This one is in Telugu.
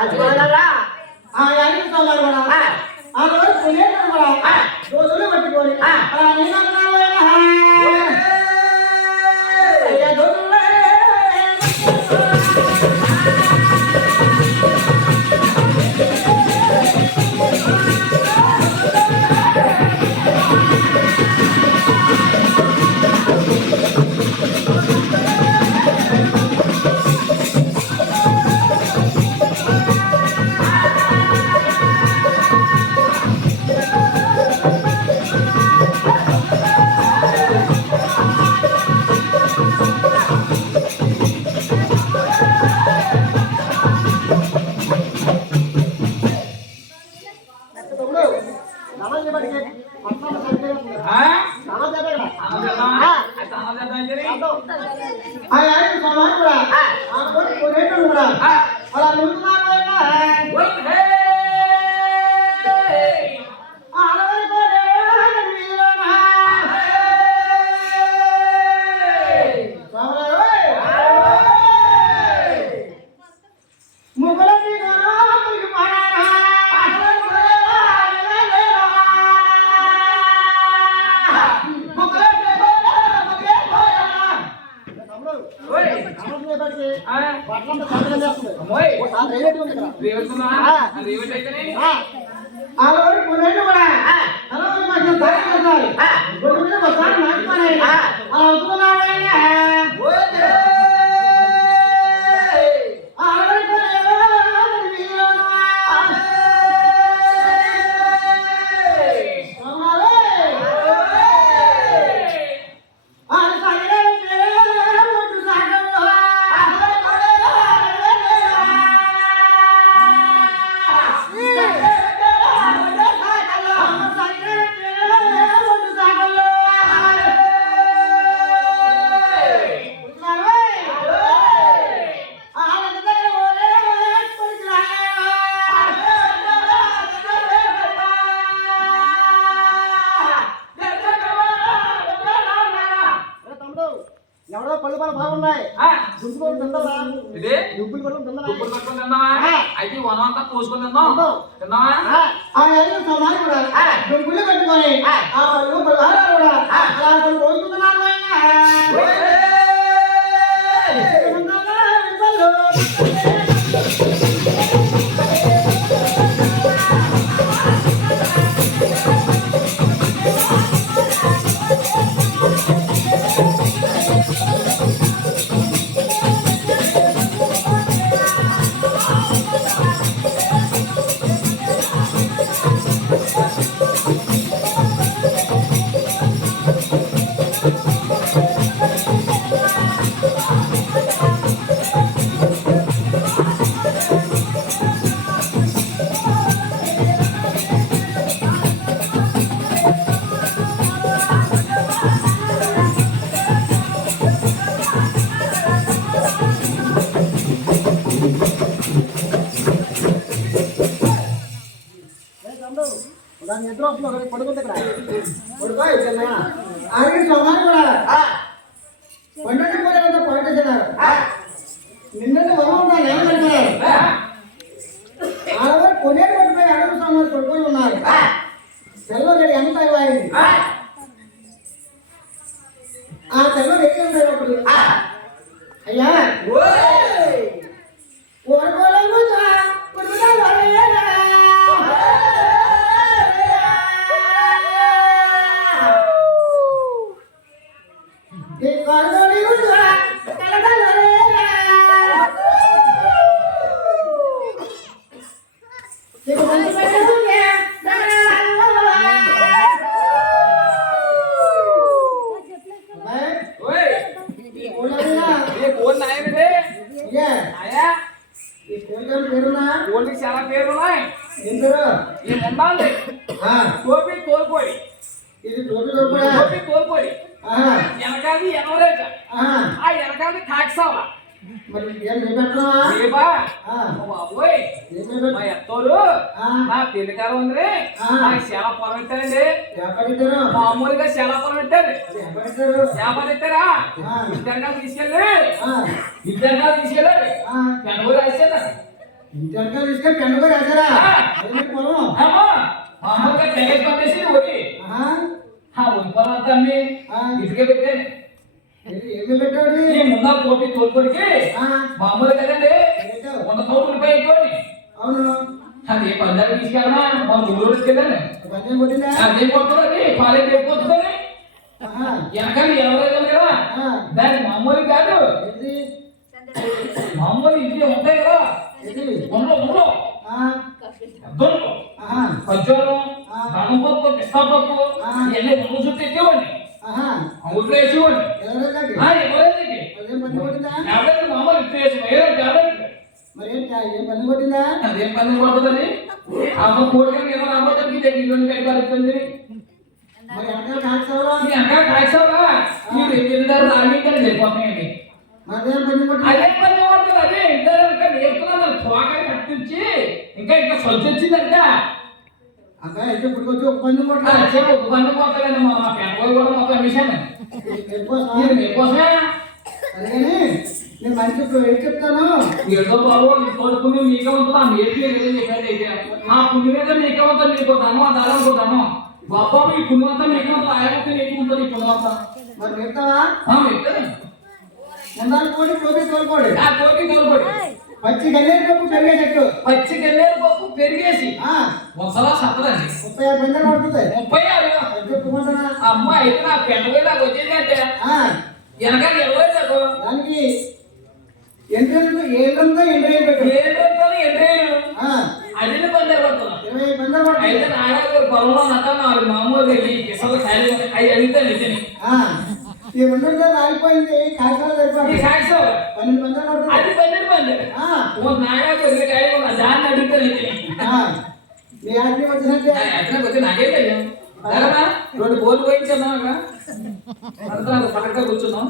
అది పుణ్యేశ్వరుడు కూడా ఆ. అలా నిలుచున్నాడు ఆడవారి పుణ్యేశ్వరుడు కూడా ఆ. అలవారి మధ్య దారి చేస్తారు. ఆ. గొడ్డు మీద ఒకసారి నాటుకొని ఆ. అలా వస్తున్నాడు పళ్ళు పళ్ళు బాగున్నాయి దుబ్బులు తిందా ఇది? పళ్ళు తిందా తిందామా. అయితే వనం అంతా కోసుకొని తిందాం. తిందాం. తిందామా? కట్టుకొని. ఆ పళ్ళు దాని నిద్ర వస్తుంది పడుకుంటే ఇక్కడ పడుకోయి ఆవిడ సమాధి కూడా పండుగ పోలేదంతా పండుతున్నారు నిన్నటి వల్ల ఉన్నారు ఏం పెడతారు ఆ, ఆడవారు కొనేరు పట్టుకొని అడుగు సామాన్ పట్టుకొని ఉన్నారు తెల్లగడి ఎంత అయింది ఆ, ఆ తెల్లగడి ఎక్కడ ఉన్నాయి అప్పుడు ఆ. అయ్యా నాయా, కోడికి చాలా పేర్లు ఉన్నాయి. ఈ ముందాంది. టోపీ తోలుకోడి ఇది టోపీ లోపల టోపీ తోలుకోడి ఆహా. వెనకాది ఎనవరేట ఆ వెనకాది కాకసావ మా కాలం ఉంది చాలా పొలం ఎక్కడిద్దరు మామూలుగా చాలా పొలం చేపలు ఎత్తారా ఆ. ఇద్దరుగా తీసుకెళ్ళి ఆ. ఇద్దరుగా తీసుకెళ్ళారు. పెనుగు రాశారు. ఇంటర్ తీసుకొని పెండుకొని రాసారా ఆ. వేసి పట్టేసి ఒరి ఆహా. ఆ ఉల్పలంతా అన్ని ఆ. ఇటుకే పెట్టాను ఇది ఏమి పెట్టాడు ఈ ముందా తోటి తోడుకొడికి మామూలు కదండి. వంద కోట్లు రూపాయలు అవును. అది పందాలు తీసుకెళ్ళమా? మన ఊళ్ళో తీసుకెళ్ళాను అదేం కొడుతుంది కాలేజ్ అయిపోతుంది ఆహా. వెనకాల ఎవరైనా కదా? దాని మామూలు కాదు. మామూలు ఇంటి ఉంటాయి కదా. ఉండవు ఉండవు. ఖర్జూరం బంగపప్పు పిస్తాపప్పు ఇవన్నీ ముందు చుట్టూ ఎక్కేవాడిని. కొట్టిందా ఎవరైతే మరి పని కొట్టిందా అదేం పని పడుతుంది? అమ్మ కోడిగా నేను రాబోతానికి దగ్గర కట్టుకోవాలి మరి వెనకాల కాల్చావా? అంగా కాల్చావా? మరి ఏం పని కొట్టిందా అదే పని పడుతుంది అదే. ఇద్దరు ఇంకా నేర్చుకున్నాను తోక కట్టించి ఇంకా ఇంకా సొచ్చు వచ్చిందంట. అక్క అయితే ఇప్పటికొచ్చి ఒక పని ఆ, కొట్టా చెప్పు ఒక పని పోతాయండి మా పెద్దవాళ్ళు కూడా మొత్తం ఇది మీకోసమే అందుకని నేను మంచి ఇప్పుడు ఏం చెప్తాను? ఏదో బాబు నీ కొడుకుని మీకే ఉంటుందా? నేర్పి ఆ పుణ్యం మీద మీకే ఉంటుంది? నీకు ధనం ఆ ధనం ఇంకో ధనం. బాబా మీ పుణ్యం అంతా మీకే ఉంటుంది? ఆయన నీకు ఉంటుంది ఈ పుణ్యం అంతా? మరి చెప్తాను. ముందాలు కోడి తోలుకోడి. తోటి తోలుకోడి. పచ్చి గల్లేటప్పుడు పెరిగే చెట్టు. పచ్చి గన్నేరు పప్పు పెరిగేసి సత్తదండి ముప్పై ఆరు పందలు పడుతుంది. ముప్పై ఆరు. అమ్మ అయితే నా పోయి నాకు వచ్చేదంటే ఆ, వెనకాల ఇరవై నాకు దానికి ఎంట్రీలు ఏళ్ళంతా ఎంట్రీ పెట్టు. రూపాయలు ఎండ్రేలు ఇరవై పందలు పడుతుంది. అయితే నాయన పొలంలో నట్ట నాలుగు మామూలుగా ఈ కిసలు ఖాళీ అవి అడిగితే నిజమే ఆ, ఈ రెండు రోజులు ఆగిపోయింది. కాకినాడ పన్నెండు అది పన్నెండు మంది ఓ దాన్ని మీ ఆజ్ఞ వచ్చినట్టే. వచ్చి నాకే రెండు బోర్లు పోయించున్నాం అక్కడ. పక్కన కూర్చున్నాం.